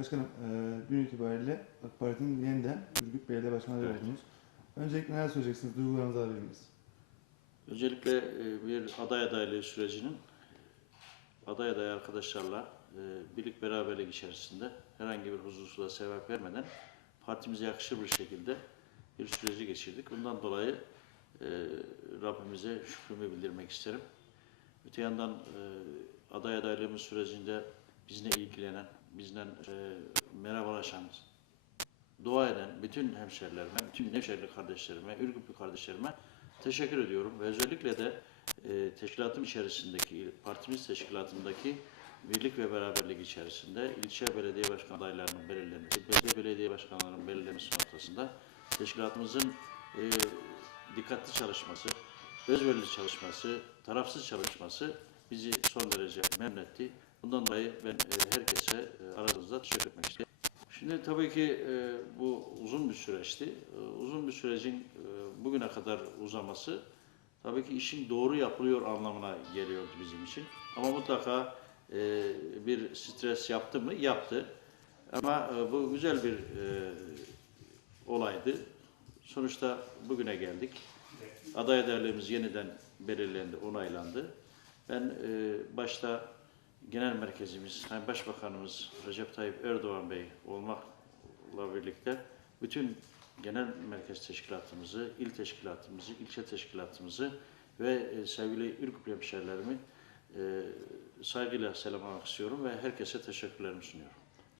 Başkanım, e, dün itibariyle AK Parti'nin yeniden Ürgüp Belediye Başkanı Evet. oldunuz. Öncelikle neler söyleyeceksiniz? Duygularınızı alabilir miyiz? Öncelikle e, bir aday adaylığı sürecinin aday aday arkadaşlarla e, birlik beraberlik içerisinde herhangi bir huzursuzluğa sebep vermeden partimize yakışır bir şekilde bir süreci geçirdik. Bundan dolayı Rabbimize şükrümü bildirmek isterim. Öte yandan aday adaylığımız sürecinde bizle ilgilenen, bizden e, merhabalaşan, dua eden bütün hemşerilerime, bütün Nevşehirli kardeşlerime, Ürgüplü kardeşlerime teşekkür ediyorum. Ve özellikle de e, teşkilatım içerisindeki, partimiz teşkilatındaki birlik ve beraberlik içerisinde ilçe belediye başkan adaylarının belirlenmesi, belediye belediye başkanlarının belirlenmesi noktasında teşkilatımızın e, dikkatli çalışması, özverili çalışması, tarafsız çalışması bizi son derece memnun etti. Bundan dolayı ben e, herkese e, aranızda teşekkür etmek istedim. Şimdi tabii ki e, bu uzun bir süreçti. Uzun bir sürecin bugüne kadar uzaması tabii ki işin doğru yapılıyor anlamına geliyordu bizim için. Ama mutlaka bir stres yaptı mı? Yaptı. Ama bu güzel bir olaydı. Sonuçta bugüne geldik. Aday adaylarımız yeniden belirlendi, onaylandı. Ben başta genel merkezimiz, Sayın Başbakanımız Recep Tayyip Erdoğan Bey olmakla birlikte bütün genel merkez teşkilatımızı, il teşkilatımızı, ilçe teşkilatımızı ve e, sevgili Ürküp hemşehrilerimi e, saygıyla selamlamak istiyorum ve herkese teşekkürlerimi sunuyorum.